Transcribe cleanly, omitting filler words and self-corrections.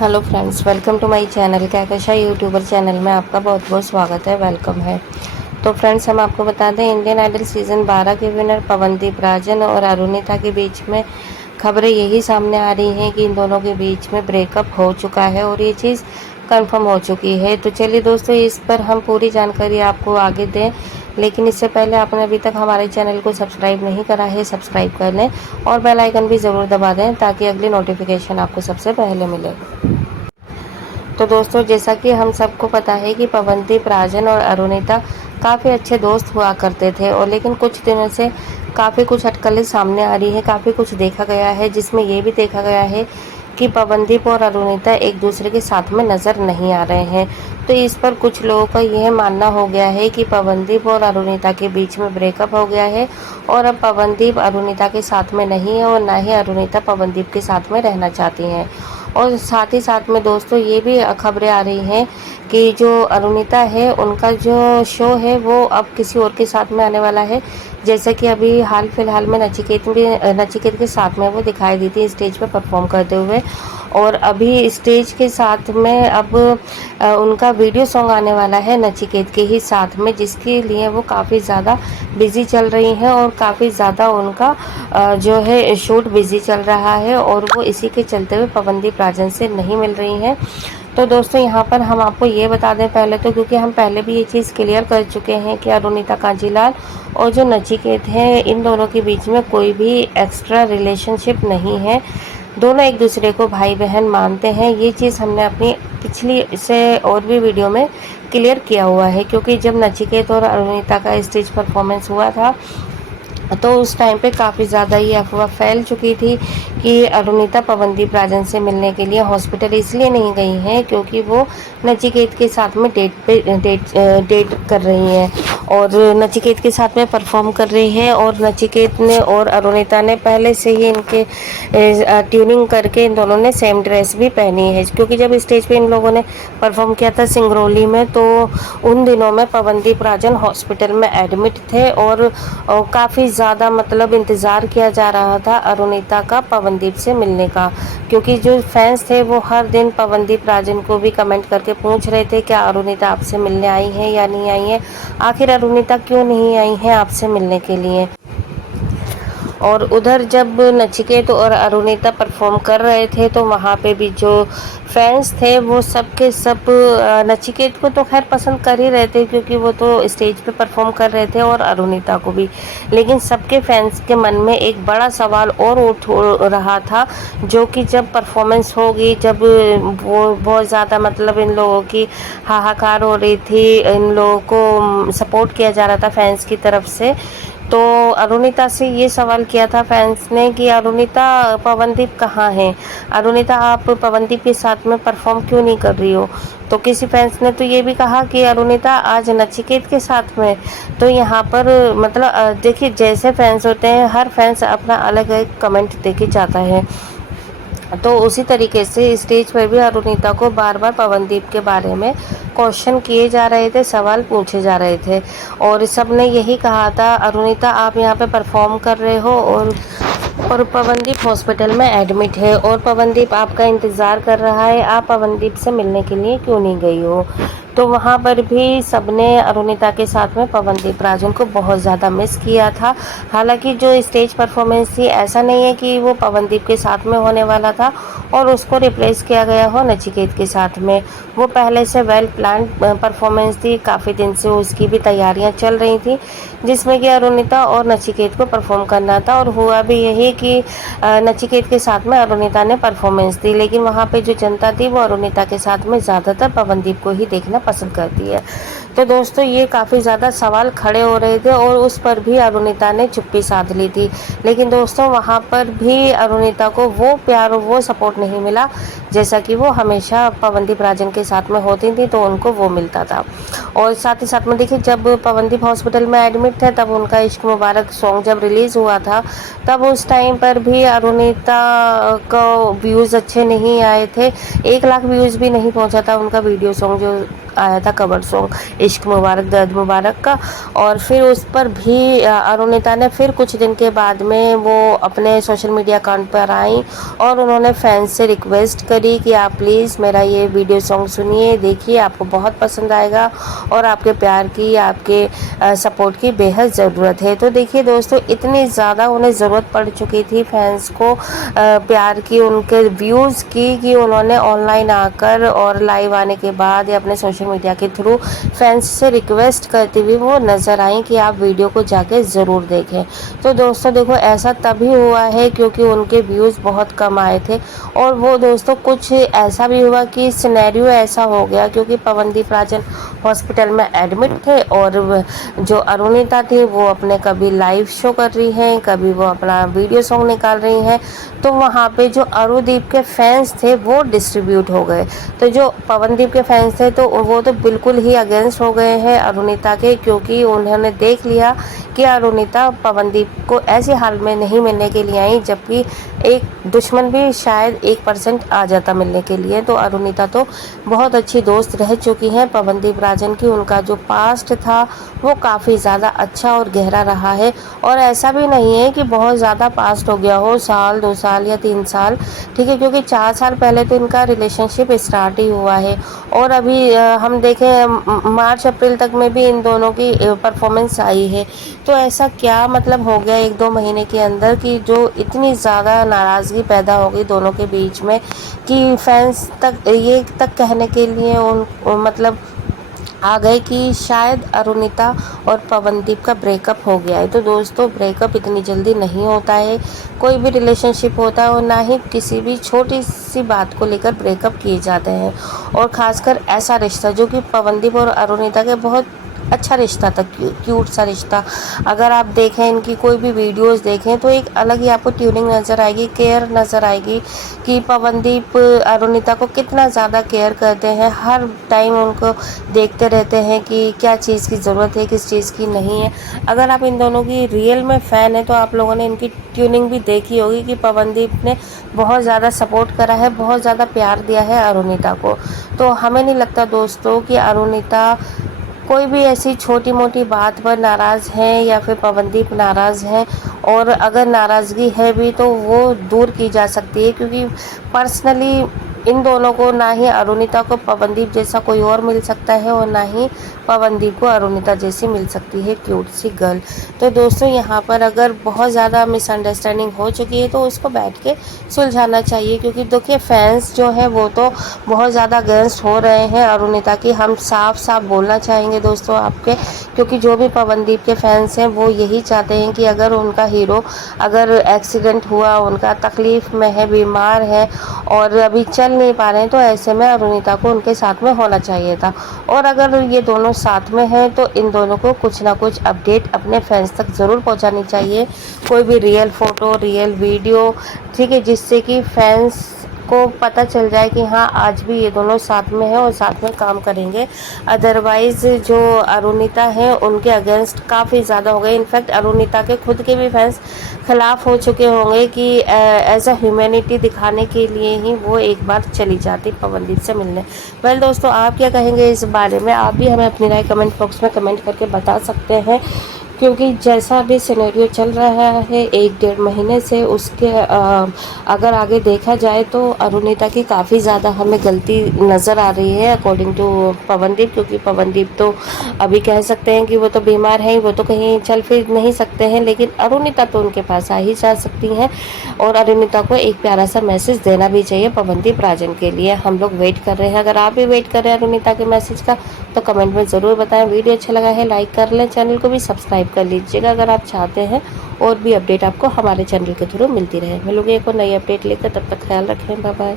Hello friends, welcome to my channel Kahkasha YouTuber channel में आपका बहुत बहुत स्वागत है, वेलकम है। तो फ्रेंड्स, हम आपको बता दें, इंडियन आइडल सीज़न 12 के विनर पवनदीप राजन और अरुणिता के बीच में खबरें यही सामने आ रही हैं कि इन दोनों के बीच में ब्रेकअप हो चुका है और ये चीज़ कंफर्म हो चुकी है। तो चलिए दोस्तों, इस पर हम पूरी जानकारी आपको आगे दें, लेकिन इससे पहले आपने अभी तक हमारे चैनल को सब्सक्राइब नहीं करा है, सब्सक्राइब कर लें और बेल आइकन भी ज़रूर दबा दें ताकि अगली नोटिफिकेशन आपको सबसे पहले मिले। तो दोस्तों, जैसा कि हम सबको पता है कि पवनदीप राजन और अरुणिता काफ़ी अच्छे दोस्त हुआ करते थे, और लेकिन कुछ दिनों से काफ़ी कुछ अटकलें सामने आ रही है, काफ़ी कुछ देखा गया है, जिसमें ये भी देखा गया है कि पवनदीप और अरुणिता एक दूसरे के साथ में नज़र नहीं आ रहे हैं। तो इस पर कुछ लोगों का यह मानना हो गया है कि पवनदीप और अरुणिता के बीच में ब्रेकअप हो गया है और अब पवनदीप अरुणिता के साथ में नहीं है और ना ही अरुणिता पवनदीप के साथ में रहना चाहती हैं। और साथ ही साथ में दोस्तों, ये भी खबरें आ रही हैं कि जो अरुणिता है, उनका जो शो है वो अब किसी और के साथ में आने वाला है। जैसे कि अभी हाल फिलहाल में नचिकेत के साथ में वो दिखाई दी थी स्टेज पे परफॉर्म करते हुए, और अभी स्टेज के साथ में अब उनका वीडियो सॉन्ग आने वाला है नचिकेत के ही साथ में, जिसके लिए वो काफ़ी ज़्यादा बिजी चल रही हैं और काफ़ी ज़्यादा उनका जो है शूट बिजी चल रहा है, और वो इसी के चलते हुए पवनदीप राजन से नहीं मिल रही हैं। तो दोस्तों, यहाँ पर हम आपको ये बता दें पहले तो, क्योंकि हम पहले भी ये चीज़ क्लियर कर चुके हैं कि अरुणिता कांजीलाल और जो नचिकेत हैं, इन दोनों के बीच में कोई भी एक्स्ट्रा रिलेशनशिप नहीं है। दोनों एक दूसरे को भाई बहन मानते हैं। ये चीज़ हमने अपनी पिछली से और भी वीडियो में क्लियर किया हुआ है, क्योंकि जब नचिकेत और अरुणिता का स्टेज परफॉर्मेंस हुआ था तो उस टाइम पे काफ़ी ज़्यादा ये अफवाह फैल चुकी थी कि अरुणिता पवनदीप राजन से मिलने के लिए हॉस्पिटल इसलिए नहीं गई हैं क्योंकि वो नचिकेत के साथ में डेट कर रही हैं और नचिकेत के साथ में परफॉर्म कर रही हैं, और नचिकेत ने और अरुणिता ने पहले से ही इनके ट्यूनिंग करके इन दोनों ने सेम ड्रेस भी पहनी है, क्योंकि जब स्टेज पे इन लोगों ने परफॉर्म किया था सिंगरौली में, तो उन दिनों में पवनदीप राजन हॉस्पिटल में एडमिट थे और काफ़ी ज़्यादा मतलब इंतज़ार किया जा रहा था अरुणिता का पवनदीप से मिलने का, क्योंकि जो फैंस थे वो हर दिन पवनदीप राजन को भी कमेंट करके पूछ रहे थे क्या अरुणिता आपसे मिलने आई है या नहीं आई है, आखिर अरुणिता क्यों नहीं आई है आपसे मिलने के लिए। और उधर जब नचिकेत और अरुणिता परफॉर्म कर रहे थे तो वहाँ पे भी जो फैंस थे वो सब के सब नचिकेत को तो खैर पसंद कर ही रहे थे, क्योंकि वो तो स्टेज पे परफॉर्म कर रहे थे, और अरुणिता को भी। लेकिन सबके फैंस के मन में एक बड़ा सवाल और उठ रहा था, जो कि जब परफॉर्मेंस होगी, जब वो बहुत ज़्यादा मतलब इन लोगों की हाहाकार हो रही थी, इन लोगों को सपोर्ट किया जा रहा था फैंस की तरफ से, तो अरुणिता से ये सवाल किया था फैंस ने कि अरुणिता पवनदीप कहाँ है, अरुणिता आप पवनदीप के साथ में परफॉर्म क्यों नहीं कर रही हो। तो किसी फैंस ने तो ये भी कहा कि अरुणिता आज नचिकेत के साथ में। तो यहाँ पर मतलब देखिए, जैसे फैंस होते हैं, हर फैंस अपना अलग अलग कमेंट देके जाता है, तो उसी तरीके से स्टेज पर भी अरुणिता को बार बार पवनदीप के बारे में क्वेश्चन किए जा रहे थे, सवाल पूछे जा रहे थे, और सब ने यही कहा था अरुणिता आप यहाँ पे परफॉर्म कर रहे हो और पवनदीप हॉस्पिटल में एडमिट है और पवनदीप आपका इंतज़ार कर रहा है, आप पवनदीप से मिलने के लिए क्यों नहीं गई हो। तो वहाँ पर भी सबने अरुणिता के साथ में पवनदीप राजन को बहुत ज़्यादा मिस किया था। हालांकि जो स्टेज परफॉर्मेंस थी, ऐसा नहीं है कि वो पवनदीप के साथ में होने वाला था और उसको रिप्लेस किया गया हो नचिकेत के साथ में। वो पहले से वेल प्लान परफॉर्मेंस थी, काफ़ी दिन से उसकी भी तैयारियां चल रही थी, जिसमें कि अरुणिता और नचिकेत को परफॉर्म करना था, और हुआ भी यही कि नचिकेत के साथ में अरुणिता ने परफॉर्मेंस दी, लेकिन वहाँ पे जो जनता थी वो अरुणिता के साथ में ज़्यादातर पवनदीप को ही देखना पसंद करती है। तो दोस्तों, ये काफ़ी ज़्यादा सवाल खड़े हो रहे थे और उस पर भी अरुणिता ने चुप्पी साध ली थी, लेकिन दोस्तों वहाँ पर भी अरुणिता को वो प्यार और वो सपोर्ट नहीं मिला जैसा कि वो हमेशा पवनदीप राजन के साथ में होती थी, तो उनको वो मिलता था। और साथ ही साथ में देखिए, जब पवनदीप हॉस्पिटल में एडमिट थे तब उनका इश्क मुबारक सॉन्ग जब रिलीज़ हुआ था, तब उस टाइम पर भी अरुणिता को व्यूज़ अच्छे नहीं आए थे, 1 लाख व्यूज़ भी नहीं पहुंचा था उनका वीडियो सॉन्ग जो आया था, कवर सॉन्ग इश्क मुबारक दर्द मुबारक का। और फिर उस पर भी अरुणिता ने फिर कुछ दिन के बाद में वो अपने सोशल मीडिया अकाउंट पर आई और उन्होंने फैंस से रिक्वेस्ट करी कि आप प्लीज़ मेरा ये वीडियो सॉन्ग सुनिए, देखिए, आपको बहुत पसंद आएगा और आपके प्यार की, आपके सपोर्ट की बेहद ज़रूरत है। तो देखिए दोस्तों, इतनी ज़्यादा उन्हें ज़रूरत पड़ चुकी थी फैंस को प्यार की, उनके व्यूज़ की, कि उन्होंने ऑनलाइन आकर और लाइव आने के बाद या अपने सोशल मीडिया के थ्रू फैंस से रिक्वेस्ट करती हुई वो नज़र आई कि आप वीडियो को जाके ज़रूर देखें। तो दोस्तों देखो, ऐसा तभी हुआ है क्योंकि उनके व्यूज़ बहुत कम आए थे। और वो दोस्तों कुछ ऐसा भी हुआ कि सिनेरियो ऐसा हो गया, क्योंकि पवनदीप राजन हॉस्पिटल में एडमिट थे और जो अरुणिता थी वो अपने कभी लाइव शो कर रही हैं, कभी वो अपना वीडियो सॉन्ग निकाल रही हैं। तो वहाँ पे जो अरुदीप के फैंस थे वो डिस्ट्रीब्यूट हो गए। तो जो पवनदीप के फैंस थे तो वो तो बिल्कुल ही अगेंस्ट हो गए हैं अरुणिता के, क्योंकि उन्होंने देख लिया कि अरुणिता पवनदीप को ऐसे हाल में नहीं मिलने के लिए आई, जबकि एक दुश्मन भी शायद 1% आ जाता मिलने के लिए। तो अरुणिता तो बहुत अच्छी दोस्त रह चुकी हैं पवनदीप राजन की। उनका जो पास्ट था वो काफ़ी ज़्यादा अच्छा और गहरा रहा है, और ऐसा भी नहीं है कि बहुत ज़्यादा पास्ट हो गया हो, साल 2 साल या 3 साल, ठीक है, क्योंकि 4 साल पहले तो इनका रिलेशनशिप स्टार्ट ही हुआ है। और अभी हम देखें मार्च अप्रैल तक में भी इन दोनों की परफॉर्मेंस आई है। तो ऐसा क्या मतलब हो गया 1-2 महीने के अंदर कि जो इतनी ज़्यादा नाराज़गी पैदा हो गई दोनों के बीच में, कि फैंस तक ये तक कहने के लिए मतलब आ गए कि शायद अरुणिता और पवनदीप का ब्रेकअप हो गया है। तो दोस्तों, ब्रेकअप इतनी जल्दी नहीं होता है, कोई भी रिलेशनशिप होता है, और ना ही किसी भी छोटी सी बात को लेकर ब्रेकअप किए जाते हैं। और ख़ासकर ऐसा रिश्ता जो कि पवनदीप और अरुणिता के बहुत अच्छा रिश्ता था, क्यूट सा रिश्ता। अगर आप देखें इनकी कोई भी वीडियोस देखें तो एक अलग ही आपको ट्यूनिंग नज़र आएगी, केयर नज़र आएगी, कि पवनदीप अरुणिता को कितना ज़्यादा केयर करते हैं, हर टाइम उनको देखते रहते हैं कि क्या चीज़ की ज़रूरत है, किस चीज़ की नहीं है। अगर आप इन दोनों की रियल में फ़ैन है तो आप लोगों ने इनकी ट्यूनिंग भी देखी होगी कि पवनदीप ने बहुत ज़्यादा सपोर्ट करा है, बहुत ज़्यादा प्यार दिया है अरुणिता को। तो हमें नहीं लगता दोस्तों कि अरुणिता कोई भी ऐसी छोटी मोटी बात पर नाराज़ हैं या फिर पवनदीप नाराज़ हैं। और अगर नाराज़गी है भी तो वो दूर की जा सकती है, क्योंकि पर्सनली इन दोनों को ना ही अरुणिता को पवनदीप जैसा कोई और मिल सकता है और ना ही पवनदीप को अरुणिता जैसी मिल सकती है क्यूट सी गर्ल। तो दोस्तों, यहाँ पर अगर बहुत ज़्यादा मिसअंडरस्टैंडिंग हो चुकी है तो उसको बैठ के सुलझाना चाहिए, क्योंकि देखिए फैंस जो हैं वो तो बहुत ज़्यादा अगेंस्ट हो रहे हैं अरुणिता की। हम साफ साफ बोलना चाहेंगे दोस्तों आपके, क्योंकि जो भी पवनदीप के फैंस हैं वो यही चाहते हैं कि अगर उनका हीरो अगर एक्सीडेंट हुआ, उनका तकलीफ़ में है, बीमार है और अभी चल नहीं पा रहे हैं, तो ऐसे में अरुणिता को उनके साथ में होना चाहिए था। और अगर ये दोनों साथ में हैं तो इन दोनों को कुछ ना कुछ अपडेट अपने फैंस तक ज़रूर पहुंचानी चाहिए, कोई भी रियल फ़ोटो, रियल वीडियो, ठीक है, जिससे कि फैंस को पता चल जाए कि हाँ आज भी ये दोनों साथ में हैं और साथ में काम करेंगे। अदरवाइज़ जो अरुणिता हैं उनके अगेंस्ट काफ़ी ज़्यादा हो गए। इनफैक्ट अरुणिता के खुद के भी फैंस खिलाफ हो चुके होंगे कि एज अ ह्यूमैनिटी दिखाने के लिए ही वो एक बार चली जाती पवनदीप से मिलने। वेल दोस्तों, आप क्या कहेंगे इस बारे में? आप भी हमें अपनी राय कमेंट बॉक्स में कमेंट करके बता सकते हैं, क्योंकि जैसा भी सिनेरियो चल रहा है 1-1.5 महीने से, उसके अगर आगे देखा जाए तो अरुणिता की काफ़ी ज़्यादा हमें गलती नज़र आ रही है अकॉर्डिंग टू पवनदीप, क्योंकि पवनदीप तो अभी कह सकते हैं कि वो तो बीमार हैं, वो तो कहीं चल फिर नहीं सकते हैं, लेकिन अरुणिता तो उनके पास आ ही जा सकती हैं। और अरुणिता को एक प्यारा सा मैसेज देना भी चाहिए पवनदीप राजन के लिए। हम लोग वेट कर रहे हैं। अगर आप भी वेट कर रहे हैं अरुणिता के मैसेज का तो कमेंट में ज़रूर बताएं। वीडियो अच्छा लगा है लाइक कर लें, चैनल को भी सब्सक्राइब कर लीजिएगा अगर आप चाहते हैं और भी अपडेट आपको हमारे चैनल के थ्रू मिलती रहे। मिलोगे एक और नई अपडेट लेकर, तब तक ख्याल रखें, बाय बाय।